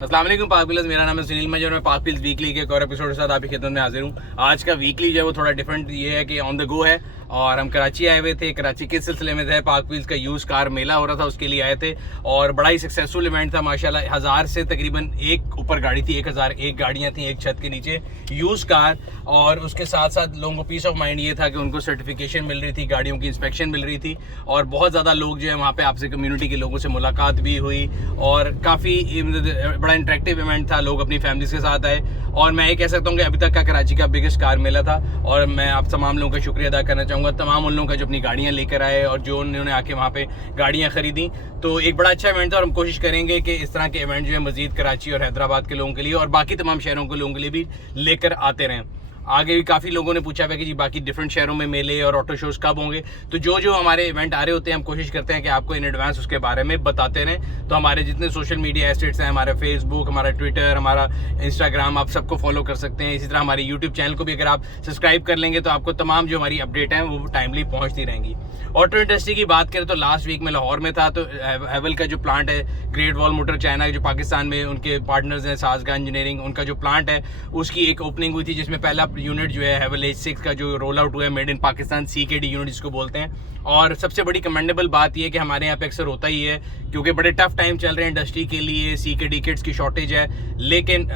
अस्सलाम वालेकुम पाक व्हील्स। मेरा नाम है सुनील मजर। मैं पाक व्हील्स वीकली के एक और एपिसोड के साथ आपकी खिदमत में हाजिर हूँ। आज का वीकली जो है वो थोड़ा डिफरेंट ये है कि ऑन द गो है और हम कराची आए हुए थे। कराची के सिलसिले में थे, पाक व्हील्स का यूज कार मेला हो रहा था, उसके लिए आए थे और बड़ा ही सक्सेसफुल इवेंट था माशाल्लाह। 1000 से तकरीबन एक ऊपर गाड़ी थी, 1001 गाड़ियाँ थी एक छत के नीचे यूज कार। और उसके साथ साथ लोगों को पीस ऑफ माइंड ये था कि उनको सर्टिफिकेशन मिल रही थी, गाड़ियों की इंस्पेक्शन मिल रही थी और बहुत ज़्यादा लोग जो है वहाँ पे आपसे कम्युनिटी के लोगों से मुलाकात भी हुई और काफ़ी बड़ा इंटरेक्टिव इवेंट था। लोग अपनी फैमिलीज के साथ आए और मैं ये कह सकता हूँ कि अभी तक का कराची का बिगेस्ट कार मेला था और मैं आप तमाम लोगों का शुक्रिया अदा करना चाहूँगा, तमाम उन लोगों का जो अपनी गाड़ियाँ लेकर आए और जो उन्होंने आके वहाँ पे गाड़ियाँ खरीदी। तो एक बड़ा अच्छा इवेंट था और हम कोशिश करेंगे कि इस तरह के इवेंट जो है मजीद कराची और हैदराबाद के लोगों के लिए और बाकी तमाम शहरों के लोगों के लिए भी लेकर आते रहें। आगे भी काफ़ी लोगों ने पूछा हुआ कि जी बाकी डिफरेंट शहरों में मेले और ऑटो शोज कब होंगे। तो जो हमारे इवेंट आ रहे होते हैं हम कोशिश करते हैं कि आपको इन एडवांस उसके बारे में बताते रहें। तो हमारे जितने सोशल मीडिया एसेट्स हैं, हमारा फेसबुक, हमारा ट्विटर, हमारा इंस्टाग्राम, आप सबको फॉलो कर सकते हैं। इसी तरह हमारे यूट्यूब चैनल को भी अगर आप सब्सक्राइब कर लेंगे तो आपको तमाम जो हमारी अपडेट हैं वो टाइमली पहुँचती रहेंगी। ऑटो इंडस्ट्री की बात करें तो लास्ट वीक में लाहौर में था, तो हेवल का जो प्लांट है, ग्रेट वॉल मोटर चाइना जो पाकिस्तान में उनके पार्टनर्स हैं साजगा इंजीनियरिंग, उनका जो प्लांट है उसकी एक ओपनिंग हुई थी जिसमें पहला यूनिट जो है हेवल H6 का जो रोल आउट हुआ है, made in Pakistan CKD unit जिसको बोलते हैं। और सबसे बड़ी कमेंडेबल बात यह है कि हमारे यहाँ पे अक्सर होता ही है क्योंकि बड़े टफ टाइम चल रहे हैं इंडस्ट्री के लिए, CKD किट्स की शॉर्टेज है, लेकिन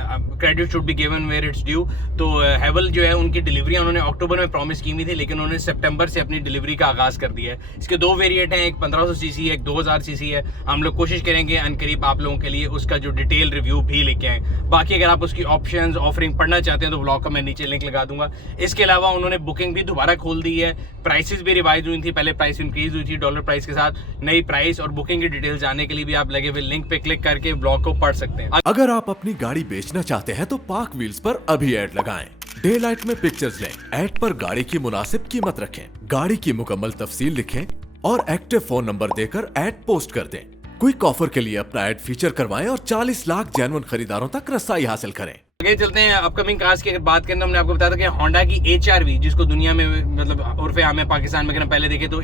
credit should be given where it's due. तो हेवल जो है उनकी डिलीवरियाँ उन्होंने अक्टूबर में प्रॉमिस की हुई थी, लेकिन उन्होंने सितंबर से अपनी डिलीवरी का आगाज़ कर दिया है। इसके दो वेरिएंट हैं, एक 1500 सीसी है, एक 2000 सीसी है। हम लोग कोशिश करेंगे अनकरीब आप लोगों के लिए उसका जो डिटेल रिव्यू भी लेके आए। बाकी अगर आप उसकी ऑप्शंस ऑफरिंग पढ़ना चाहते हैं तो ब्लॉग का मैं नीचे लिंक लगा दूंगा। इसके अलावा उन्होंने बुकिंग भी दोबारा खोल दी है, प्राइसेस भी रिवाइज हुई थी, पहले प्राइस इंक्रीज हुई थी डॉलर प्राइस के साथ, नई प्राइस और बुकिंग की डिटेल जानने के लिए भी आप लगे हुए लिंक पे क्लिक करके ब्लॉग को पढ़ सकते हैं। अगर आप अपनी गाड़ी बेचना चाहते हैं तो पाक व्हील्स पर अभी ऐड लगाएं। डे लाइट में पिक्चर्स लें, ऐड पर गाड़ी की मुनासिब कीमत रखें, गाड़ी की मुकम्मल तफसील लिखें और एक्टिव फोन नंबर देकर ऐड पोस्ट कर दें। क्विक ऑफर के लिए अपना ऐड फीचर करवाएं और 40 लाख जेन्युइन खरीदारों तक रसाई हासिल करें। आगे चलते हैं अपकमिंग कार्स की अगर बात करें तो हमने आपको बताया था कि होंडा की HRV, जिसको दुनिया में मतलब उर्फे आम है पाकिस्तान में अगर हम पहले देखें तो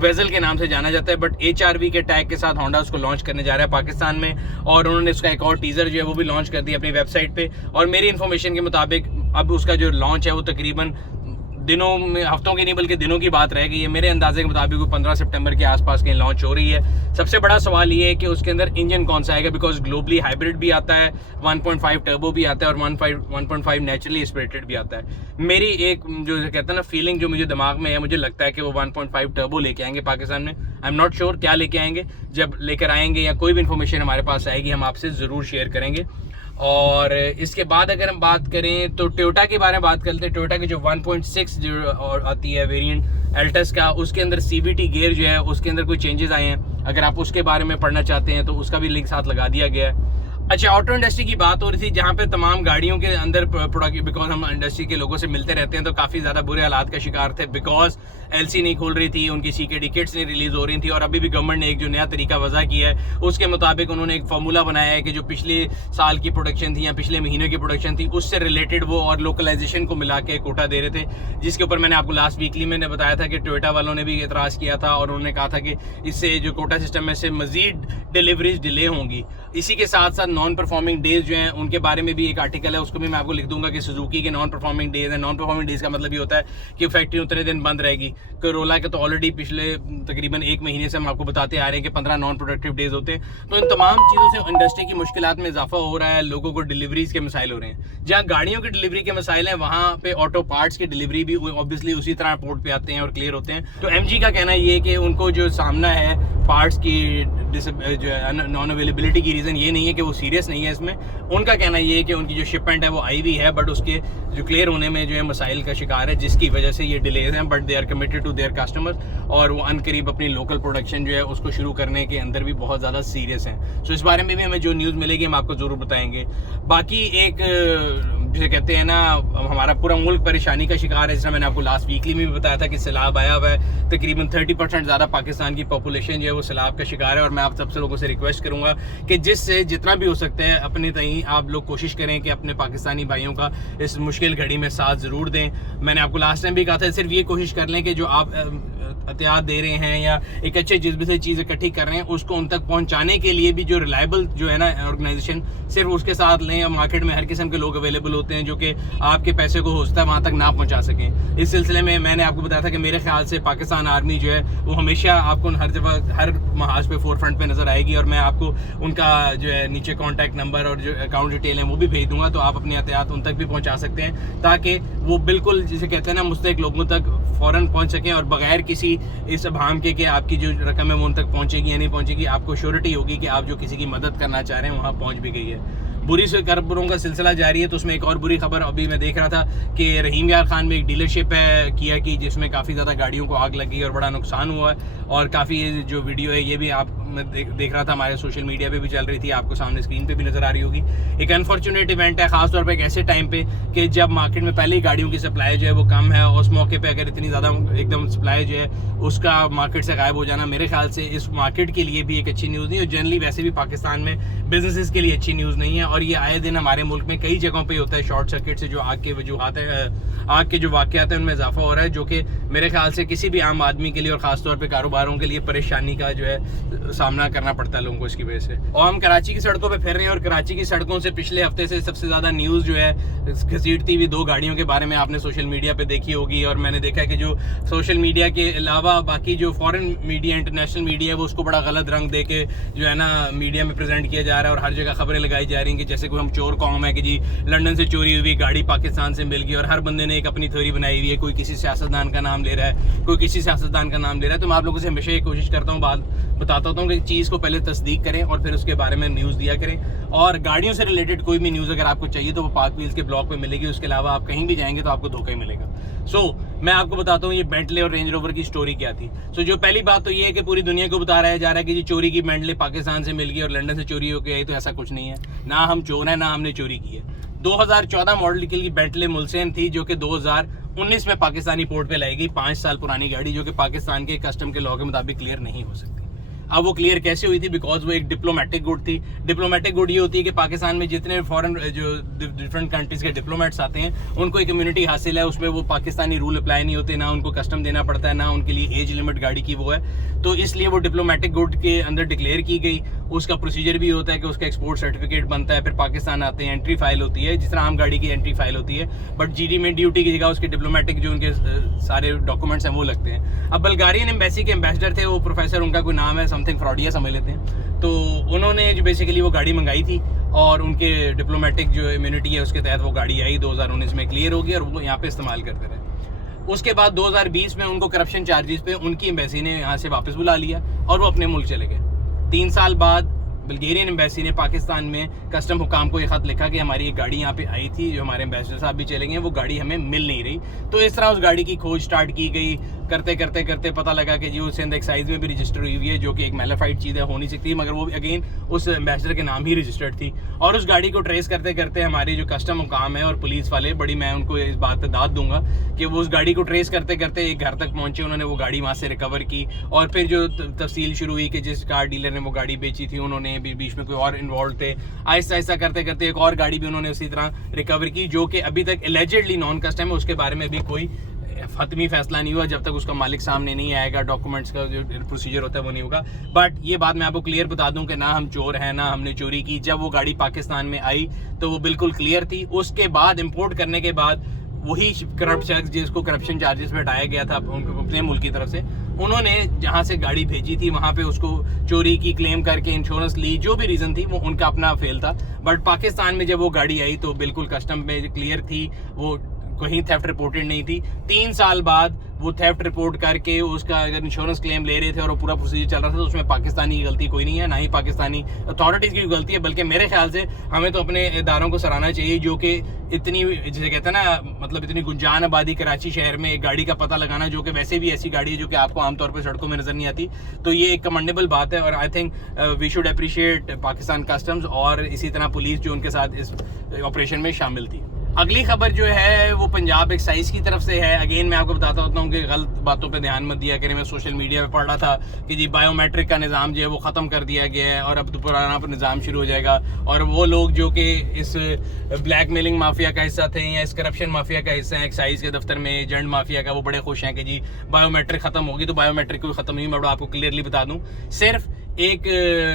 वेजल के नाम से जाना जाता है, बट HRV के टैग के साथ होंडा उसको लॉन्च करने जा रहा है पाकिस्तान में और उन्होंने उसका एक और टीजर जो है वो भी लॉन्च कर दिया अपनी वेबसाइट पे। और मेरी इन्फॉर्मेशन के मुताबिक अब उसका जो लॉन्च है वो तकरीबन दिनों में, हफ्तों की नहीं बल्कि दिनों की बात रहेगी। ये मेरे अंदाजे के मुताबिक 15 सितंबर के आसपास कहीं लॉन्च हो रही है। सबसे बड़ा सवाल ये है कि उसके अंदर इंजन कौन सा आएगा, बिकॉज ग्लोबली हाइब्रिड भी आता है, 1.5 टर्बो भी आता है और 1.5 नेचुरली एस्पिरेटेड भी आता है। मेरी एक जो कहते हैं ना फीलिंग जो मुझे दिमाग में है, मुझे लगता है कि वो 1.5 टर्बो लेके आएंगे पाकिस्तान में। आई एम नॉट श्योर क्या लेके आएंगे, जब लेकर आएंगे या कोई भी इन्फॉर्मेशन हमारे पास आएगी हम आपसे ज़रूर शेयर करेंगे। और इसके बाद अगर हम बात करें तो टोयोटा के बारे में बात करते हैं। टोयोटा की जो 1.6 जो और आती है वेरिएंट एल्टस का, उसके अंदर CVT गियर जो है उसके अंदर कोई चेंजेस आए हैं। अगर आप उसके बारे में पढ़ना चाहते हैं तो उसका भी लिंक साथ लगा दिया गया है। अच्छा, ऑटो इंडस्ट्री की बात हो रही थी जहाँ पे तमाम गाड़ियों के अंदर प्रोडक्ट, बिकॉज हम इंडस्ट्री के लोगों से मिलते रहते हैं तो काफ़ी ज़्यादा बुरे हालात का शिकार थे, बिकॉज LC नहीं खोल रही थी, उनकी CKD किट्स नहीं रिलीज हो रही थी। और अभी भी गवर्नमेंट ने एक जो नया तरीका वज़ा किया है उसके मुताबिक उन्होंने एक फार्मूला बनाया है कि जो पिछले साल की प्रोडक्शन थी या पिछले महीने की प्रोडक्शन थी उससे रिलेटेड वो और लोकलाइजेशन को मिला के कोटा दे रहे थे, जिसके ऊपर मैंने आपको लास्ट वीकली मैंने बताया था कि टोयोटा वालों ने भी एतराज़ किया था और उन्होंने कहा था कि इससे जो कोटा सिस्टम में से मजीद डिलीवरीज डिले होंगी। इसी के साथ साथ नॉन परफॉर्मिंग डेज जो हैं उनके बारे में भी एक आर्टिकल है, उसको भी मैं आपको लिख दूंगा कि सुजुकी के नॉन परफॉर्मिंग डेज है। नॉन परफॉर्मिंग डेज का मतलब ये होता है कि फैक्ट्री उतने दिन बंद रहेगी। कोरोला के तो ऑलरेडी पिछले तकरीबन एक महीने से हम आपको बताते आ रहे हैं कि 15 नॉन प्रोडक्टिव डेज होते हैं। तो इन तमाम चीज़ों से इंडस्ट्री की मुश्किलात में इजाफा हो रहा है, लोगों को डिलीवरीज के मसाइल हो रहे हैं। जहाँ गाड़ियों की डिलीवरी के मसाइल हैं वहाँ पे ऑटो पार्ट्स की डिलीवरी भी ऑब्वियसली उसी तरह पोर्ट पे आते हैं और क्लियर होते हैं। तो MG का कहना ये है कि उनको जो सामना है पार्ट्स की जो है नॉन अवेलेबिलिटी की रीज़न ये नहीं है कि वो सीरियस नहीं है इसमें। उनका कहना ये है कि उनकी जो शिपमेंट है वो आई हुई है बट उसके जो क्लियर होने में जो है मसाइल का शिकार है, जिसकी वजह से ये डिलेज हैं, but they are committed to their customers और वो अनकरीब अपनी लोकल प्रोडक्शन जो है उसको शुरू करने के अंदर भी बहुत ज़्यादा सीरियस हैं। सो इस बारे में भी हमें जो न्यूज़ मिलेगी हम आपको ज़रूर बताएंगे। बाकी एक जिसे कहते हैं ना हमारा पूरा मुल्क परेशानी का शिकार है, जिसमें मैंने आपको लास्ट वीकली में भी बताया था कि सैलाब आया हुआ है। तकरीबन 30% ज़्यादा पाकिस्तान की पॉपुलेशन जो है वो सैलाब का शिकार है और मैं आप सबसे लोगों से रिक्वेस्ट करूँगा कि जिससे जितना भी हो सकता है अपने तहीं आप लोग कोशिश करें कि अपने पाकिस्तानी भाइयों का इस मुश्किल घड़ी में साथ ज़रूर दें। मैंने आपको लास्ट टाइम भी कहा था सिर्फ ये कोशिश कर लें कि जो आप एहतियात दे रहे हैं या एक अच्छे जज्बे से चीज़ इकट्ठी कर रहे हैं, उसको उन तक पहुंचाने के लिए भी जो रिलायबल जो है ना ऑर्गेनाइजेशन, सिर्फ उसके साथ लें। या मार्केट में हर किस्म के लोग अवेलेबल होते हैं जो कि आपके पैसे को हो सकता है वहाँ तक ना पहुँचा सकें। इस सिलसिले में मैंने आपको बताया था कि मेरे ख्याल से पाकिस्तान आर्मी जो है वो हमेशा आपको हर जगह हर महाज पे फोर फ्रंट पे नज़र आएगी, और मैं आपको उनका जो है नीचे कॉन्टैक्ट नंबर और जो अकाउंट डिटेल है वो भी भेज दूंगा, तो आप अपनी एहतियात उन तक भी पहुँचा सकते हैं ताकि वो बिल्कुल जिसे कहते हैं ना मुस्तहिक लोगों तक फ़ौरन पहुँच सकें, और बगैर किसी इस अभाम के कि आपकी जो रकम है वो उन तक पहुँचेगी या नहीं पहुँचेगी, आपको श्योरिटी होगी कि आप जो किसी की मदद करना चाह रहे हैं वहाँ पहुँच भी गई है। बुरी से खबरों का सिलसिला जारी है, तो उसमें एक और बुरी खबर अभी मैं देख रहा था कि रहीम यार खान में एक डीलरशिप है किया की, जिसमें काफ़ी ज़्यादा गाड़ियों को आग लगी और बड़ा नुकसान हुआ है, और काफ़ी जो वीडियो है ये भी आप मैं देख रहा था, हमारे सोशल मीडिया पे भी चल रही थी, आपको सामने स्क्रीन पे भी नज़र आ रही होगी। एक अनफॉर्चुनेट इवेंट है, खासतौर पर एक ऐसे टाइम पे कि जब मार्केट में पहले ही गाड़ियों की सप्लाई जो है वो कम है, और उस मौके पर अगर इतनी ज़्यादा एकदम सप्लाई जो है उसका मार्केट से गायब हो जाना मेरे ख्याल से इस मार्केट के लिए भी एक अच्छी न्यूज़ नहीं, और जनरली वैसे भी पाकिस्तान में बिजनेसेस के लिए अच्छी न्यूज़ नहीं है। और ये आए दिन हमारे मुल्क में कई जगहों पे होता है, शॉर्ट सर्किट से जो आग के वजूहात है, आग के जो वाक़यात हैं उनमें इजाफा हो रहा है, जो कि मेरे ख्याल से किसी भी आम आदमी के लिए और ख़ासतौर पे कारोबारों के लिए परेशानी का जो है सामना करना पड़ता है लोगों को इसकी वजह से। और हम कराची की सड़कों पे फिर रहे हैं, और कराची की सड़कों से पिछले हफ्ते से सबसे ज़्यादा न्यूज़ जो है घसीटती हुई 2 गाड़ियों के बारे में आपने सोशल मीडिया पर देखी होगी, और मैंने देखा है कि जो सोशल मीडिया के अलावा बाकी जो फॉरेन मीडिया, इंटरनेशनल मीडिया है, वो उसको बड़ा गलत रंग दे के जो है ना मीडिया में प्रेजेंट किया जा रहा है, और हर जगह खबरें लगाई जा रही हैं कि जैसे कोई हम चोर कौम है कि जी लंदन से चोरी हुई गाड़ी पाकिस्तान से मिल गई, और हर बंदे ने एक अपनी थ्योरी बनाई हुई है, कोई किसी सियासतदान का नाम ले रहा है, कोई किसी सियासतदान का नाम ले रहा है। तो मैं आप लोगों से हमेशा ये कोशिश करता हूँ, बात बताता हूँ कि चीज़ को पहले तस्दीक करें और फिर उसके बारे में न्यूज़ दिया करें। और गाड़ियों से रिलेटेड कोई भी न्यूज़ अगर आपको चाहिए तो वो पाक व्हील्स के ब्लॉग पे मिलेगी, उसके अलावा आप कहीं भी जाएंगे तो आपको धोखा ही मिलेगा। मैं आपको बताता हूँ ये बेंटले और रेंज रोवर की स्टोरी क्या थी। जो पहली बात तो ये है कि पूरी दुनिया को बताया जा रहा है कि जी चोरी की बेंटले पाकिस्तान से मिल गई और लंदन से चोरी होकर आई, तो ऐसा कुछ नहीं है, ना हम चोर हैं ना हमने चोरी की है। 2014 मॉडल की बेंटले मुलसेन थी, जो कि 2019 में पाकिस्तानी पोर्ट पे लाई गई, 5 साल पुरानी गाड़ी, जो कि पाकिस्तान के कस्टम के लॉ के मुताबिक क्लियर नहीं हो सकती। अब वो क्लियर कैसे हुई थी? बिकॉज वो एक डिप्लोमेटिक गुड थी। डिप्लोमेटिक गुड ये होती है कि पाकिस्तान में जितने फॉरेन जो डिफरेंट कंट्रीज के डिप्लोमेट्स आते हैं उनको एक इम्यूनिटी हासिल है, उसमें वो पाकिस्तानी रूल अप्लाई नहीं होते, ना उनको कस्टम देना पड़ता है, ना उनके लिए एज लिमिट गाड़ी की वो है, तो इसलिए वो डिप्लोमेटिक गुड के अंदर डिक्लेयर की गई। उसका प्रोसीजर भी होता है कि उसका एक्सपोर्ट सर्टिफिकेट बनता है, फिर पाकिस्तान आते हैं, एंट्री फाइल होती है, जिस तरह आम गाड़ी की एंट्री फाइल होती है, बट जीडी में ड्यूटी की जगह उसके डिप्लोमेटिक जो उनके सारे डॉक्यूमेंट्स हैं वो लगते हैं। अब बल्गारियन एम्बेसी के एम्बेसडर थे वो प्रोफेसर, उनका कोई नाम है समथिंग फ्रॉडिया समझ लेते हैं, तो उन्होंने जो बेसिकली वो गाड़ी मंगाई थी और उनके डिप्लोमेटिक जो इम्यूनिटी है उसके तहत वो गाड़ी आई, 2019 में क्लियर हो गई और वो यहाँ पे इस्तेमाल करते रहे। उसके बाद 2020 में उनको करप्शन चार्जेस पे उनकी एम्बेसी ने यहाँ से वापस बुला लिया और वो अपने मुल्क चले गए। 3 साल बाद बल्गेरियन एम्बेसी ने पाकिस्तान में कस्टम हुकाम को ये खत लिखा कि हमारी एक गाड़ी यहाँ पे आई थी, जो हमारे एम्बेसडर साहब भी चले गए, वो गाड़ी हमें मिल नहीं रही। तो इस तरह उस गाड़ी की खोज स्टार्ट की गई, करते करते करते पता लगा कि जी वो सिंध एक्साइज में भी रजिस्टर हुई हुई है, जो कि एक मेलाफाइड चीज़ है, हो नहीं सकती, मगर वो अगेन उस एम्बेसडर के नाम ही रजिस्टर्ड थी। और उस गाड़ी को ट्रेस करते करते हमारे जो कस्टम हुकाम है और पुलिस वाले, बड़ी मैं उनको इस बात पर दाद दूंगा कि वो उस गाड़ी को ट्रेस करते करते एक घर तक पहुंचे, उन्होंने वो गाड़ी वहाँ से रिकवर की, और फिर जो तफसील शुरू हुई कि जिस कार डीलर ने वो गाड़ी बेची थी उन्होंने बीच में कोई और इन्वॉल्व थे, आहिस्ता आहिस्ता करते करते एक और गाड़ी भी उन्होंने उसी तरह रिकवर की, जो कि अभी तक एलिजिडली नॉन कस्टम है, उसके बारे में भी कोई हतमी फैसला नहीं हुआ जब तक उसका मालिक सामने नहीं आएगा, डॉक्यूमेंट्स का जो प्रोसीजर होता है वो नहीं होगा। बट ये बात मैं आपको क्लियर बता दूं कि ना हम चोर हैं ना हमने चोरी की। जब वो गाड़ी पाकिस्तान में आई तो वो बिल्कुल क्लियर थी। उसके बाद इंपोर्ट करने के बाद वही करप्शन जिसको करप्शन चार्जेस पे हटाया गया था अपने मुल्क की तरफ से, उन्होंने जहाँ से गाड़ी भेजी थी वहाँ पे उसको चोरी की क्लेम करके इंश्योरेंस ली, जो भी रीज़न थी वो उनका अपना फेल था। बट पाकिस्तान में जब वो गाड़ी आई तो बिल्कुल कस्टम में क्लियर थी, वो कहीं थेफ्ट रिपोर्टेड नहीं थी। 3 साल बाद वो थेफ्ट रिपोर्ट करके उसका अगर इंश्योरेंस क्लेम ले रहे थे और वो पूरा प्रोसीजर चल रहा था, तो उसमें पाकिस्तानी की गलती कोई नहीं है, ना ही पाकिस्तानी अथॉरिटीज़ की गलती है, बल्कि मेरे ख्याल से हमें तो अपने इदारों को सराहना चाहिए जो कि इतनी, जिसे कहते हैं ना, मतलब इतनी गुंजान आबादी कराची शहर में एक गाड़ी का पता लगाना जो कि वैसे भी ऐसी गाड़ी है जो कि आपको आमतौर पर सड़कों में नज़र नहीं आती, तो ये एक कमेंडेबल बात है। और I think we should appreciate Pakistan customs और इसी तरह पुलिस जो उनके साथ इस ऑपरेशन में शामिल थी। अगली खबर जो है वो पंजाब एक्साइज की तरफ से है। अगेन मैं आपको बताता होता हूँ कि गलत बातों पे ध्यान मत दिया करें। मैं सोशल मीडिया पे पढ़ रहा था कि जी बायोमेट्रिक का निज़ाम जो है वो ख़त्म कर दिया गया है और अब तो पुराना पर निज़ाम शुरू हो जाएगा। और वो लोग जो कि इस ब्लैक मेलिंग माफिया का हिस्सा थे या इस करप्शन माफिया का हिस्सा है एक्साइज के दफ्तर में, एजेंट माफिया का, वो बड़े खुश हैं कि जी बायोमेट्रिक ख़त्म होगी। तो बायोमेट्रिक कोई ख़त्म नहीं, मैं आपको क्लियरली बता दूँ। सिर्फ एक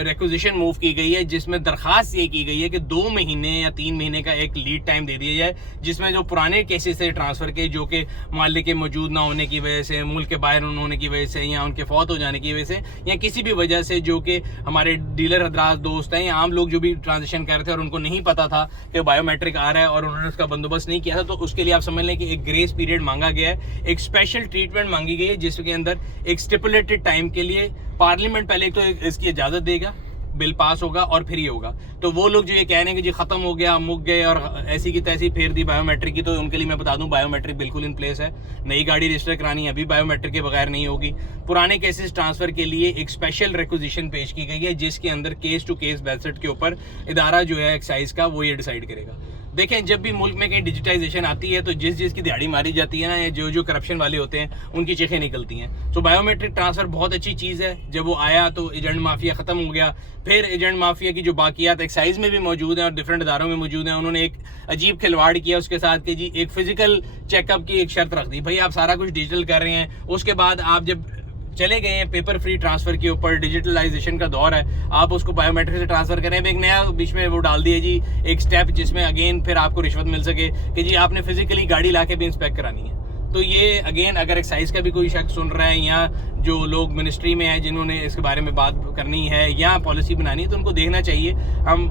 रिक्विजिशन मूव की गई है जिसमें दरखास्त ये की गई है कि 2 महीने या 3 महीने का एक लीड टाइम दे दिया जाए, जिसमें जो पुराने केसेस थे ट्रांसफ़र के, जो कि मालिक के मौजूद ना होने की वजह से, मुल्क के बाहर होने की वजह से या उनके फौत हो जाने की वजह से या किसी भी वजह से, जो कि हमारे डीलर हजरात दोस्त हैं या आम लोग जो भी ट्रांजेक्शन कर रहे थे और उनको नहीं पता था कि बायोमेट्रिक आ रहा है और उन्होंने उसका बंदोबस्त नहीं किया था, तो उसके लिए आप समझ लें कि एक ग्रेस पीरियड मांगा गया है, एक स्पेशल ट्रीटमेंट मांगी गई है जिसके अंदर एक स्टिपुलेटेड टाइम के लिए पार्लियामेंट पहले तो इसकी इजाज़त देगा, बिल पास होगा और फिर ये होगा। तो वो लोग जो ये कह रहे हैं कि जी खत्म हो गया, मुक गए और ऐसी की तैसी फेर दी बायोमेट्रिक की, तो उनके लिए मैं बता दूं बायोमेट्रिक बिल्कुल इन प्लेस है। नई गाड़ी रजिस्टर करानी है अभी बायोमेट्रिक के बगैर नहीं होगी। पुराने केसेस ट्रांसफर के लिए एक स्पेशल रिक्विजिशन पेश की गई है जिसके अंदर केस टू केस बेसिस के ऊपर इदारा जो है एक्साइज का वो ये डिसाइड करेगा। देखें, जब भी मुल्क में कहीं डिजिटाइजेशन आती है तो जिस की दिहाड़ी मारी जाती है ना, या जो करप्शन वाले होते हैं उनकी चीखें निकलती हैं। तो बायोमेट्रिक ट्रांसफ़र बहुत अच्छी चीज़ है। जब वो आया तो एजेंट माफिया ख़त्म हो गया। फिर एजेंट माफिया की जो बाकियात एक्साइज में भी मौजूद हैं और डिफरेंट इदारों में मौजूद हैं, उन्होंने एक अजीब खिलवाड़ किया उसके साथ कि जी एक फिजिकल चेकअप की एक शर्त रख दी। भाई आप सारा कुछ डिजिटल कर रहे हैं, उसके बाद आप जब चले गए हैं पेपर फ्री ट्रांसफर के ऊपर, डिजिटलाइजेशन का दौर है, आप उसको बायोमेट्रिक से ट्रांसफर करें। एक नया बीच में वो डाल दिया जी एक स्टेप जिसमें अगेन फिर आपको रिश्वत मिल सके कि जी आपने फिजिकली गाड़ी लाके भी इंस्पेक्ट करानी है। तो ये अगेन अगर एक्साइज का भी कोई शख्स सुन रहा है या जो लोग मिनिस्ट्री में हैं जिन्होंने इसके बारे में बात करनी है या पॉलिसी बनानी है, तो उनको देखना चाहिए। हम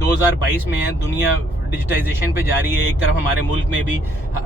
2022 में हैं, दुनिया डिजिटाइजेशन पे जा रही है। एक तरफ हमारे मुल्क में भी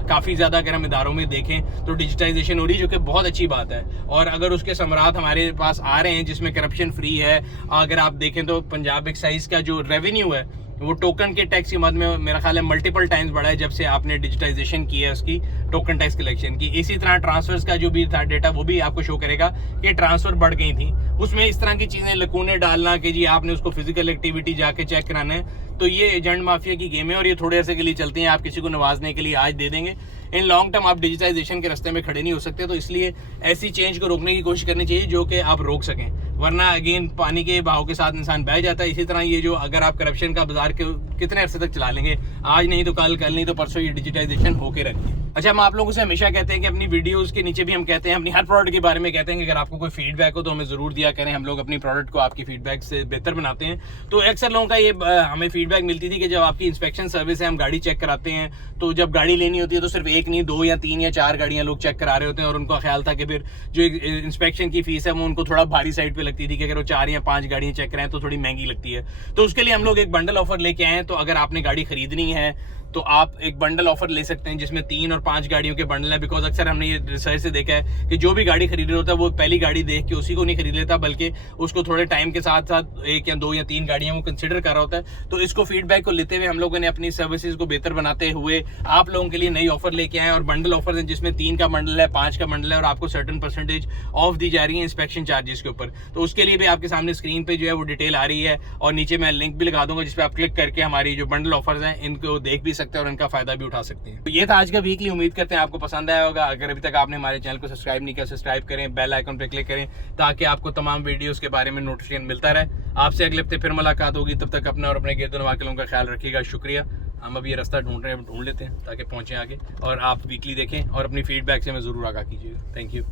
काफ़ी ज़्यादा अगर हम इदारों में देखें तो डिजिटाइजेशन हो रही है, जो कि बहुत अच्छी बात है। और अगर उसके समरात हमारे पास आ रहे हैं जिसमें करप्शन फ्री है, अगर आप देखें तो पंजाब एक्साइज का जो रेवेन्यू है वो टोकन के टैक्स की मद में मेरा ख्याल है मल्टीपल टाइम्स बढ़ा है जब से आपने डिजिटाइजेशन की है उसकी टोकन टैक्स कलेक्शन की। इसी तरह ट्रांसफर्स का जो भी था डेटा वो भी आपको शो करेगा कि ट्रांसफर बढ़ गई थी। उसमें इस तरह की चीज़ें लकूने डालना कि जी आपने उसको फिजिकल एक्टिविटी जाके चेक कराना है, तो ये एजेंट माफिया की गेम है और ये थोड़े अरसे के लिए चलती हैं। आप किसी को नवाजने के लिए आज दे देंगे, इन लॉन्ग टर्म आप डिजिटाइजेशन के रास्ते में खड़े नहीं हो सकते। तो इसलिए ऐसी चेंज को रोकने की कोशिश करनी चाहिए जो कि आप रोक सकें, वरना अगेन पानी के बहाव के साथ इंसान बह जाता है। इसी तरह ये जो अगर आप करप्शन का बाजार के कितने अरसे तक चला लेंगे, आज नहीं तो कल, कल नहीं तो परसों ये डिजिटाइजेशन होके रखिए। अच्छा, हम आप लोगों से हमेशा कहते हैं कि अपनी वीडियोस के नीचे भी हम कहते हैं, अपनी हर प्रोडक्ट के बारे में कहते हैं कि अगर आपको कोई फीडबैक हो तो हमें ज़रूर दिया करें। हम लोग अपनी प्रोडक्ट को आपकी फीडबैक से बेहतर बनाते हैं। तो अक्सर लोगों का ये हमें फीडबैक मिलती थी कि जब आपकी इंस्पेक्शन सर्विस है, हम गाड़ी चेक कराते हैं, तो जब गाड़ी लेनी होती है तो सिर्फ एक नहीं 2 या 3 या 4 गाड़ियाँ लोग चेक करा रहे होते हैं और उनका ख्याल था कि फिर जो इंस्पेक्शन की फीस है वो उनको थोड़ा भारी साइड पे लगती थी कि अगर वो 4 या 5 गाड़ियाँ चेक कराएं तो थोड़ी महंगी लगती है। तो उसके लिए हम लोग एक बंडल ऑफर लेके आए हैं। तो अगर आपने गाड़ी खरीदनी है तो आप एक बंडल ऑफर ले सकते हैं जिसमें 3 और 5 गाड़ियों के बंडल है। बिकॉज अक्सर हमने ये रिसर्च से देखा है कि जो भी गाड़ी खरीद रहा होता है वो पहली गाड़ी देख के उसी को नहीं खरीद लेता, बल्कि उसको थोड़े टाइम के साथ साथ 1 या 2 या 3 गाड़ियां वो कंसिडर कर रहा होता है। तो इसको फीडबैक को लेते हुए हम लोगों ने अपनी सर्विसेज को बेहतर बनाते हुए आप लोगों के लिए नई ऑफर लेके आए और बंडल ऑफर है जिसमें 3 का बंडल है, 5 का बंडल है और आपको सर्टेन परसेंटेज ऑफ दी जा रही है इंस्पेक्शन चार्जेस के ऊपर। तो उसके लिए भी आपके सामने स्क्रीन पे जो है वो डिटेल आ रही है और नीचे मैं लिंक भी लगा दूंगा जिसपे आप क्लिक करके हमारी जो बंडल ऑफर्स हैं इनको देख भी सकते हैं और इनका फायदा भी उठा सकते हैं। तो ये था आज का वीकली, उम्मीद करते हैं आपको पसंद आया होगा। अगर अभी तक आपने हमारे चैनल को सब्सक्राइब नहीं किया, सब्सक्राइब करें, बेल आइकन पर क्लिक करें ताकि आपको तमाम वीडियोस के बारे में नोटिफिकेशन मिलता रहे। आपसे अगले हफ्ते फिर मुलाकात होगी, तब तक अपना और अपने गिरदो नवा के लोगों का ख्याल रखिएगा। शुक्रिया। हम अभी ये रास्ता ढूंढ रहे हैं, ढूंढ लेते हैं ताकि पहुंचे आगे, और आप वीकली देखें और अपनी फीडबैक से हमें ज़रूर आगाह कीजिएगा। Thank you.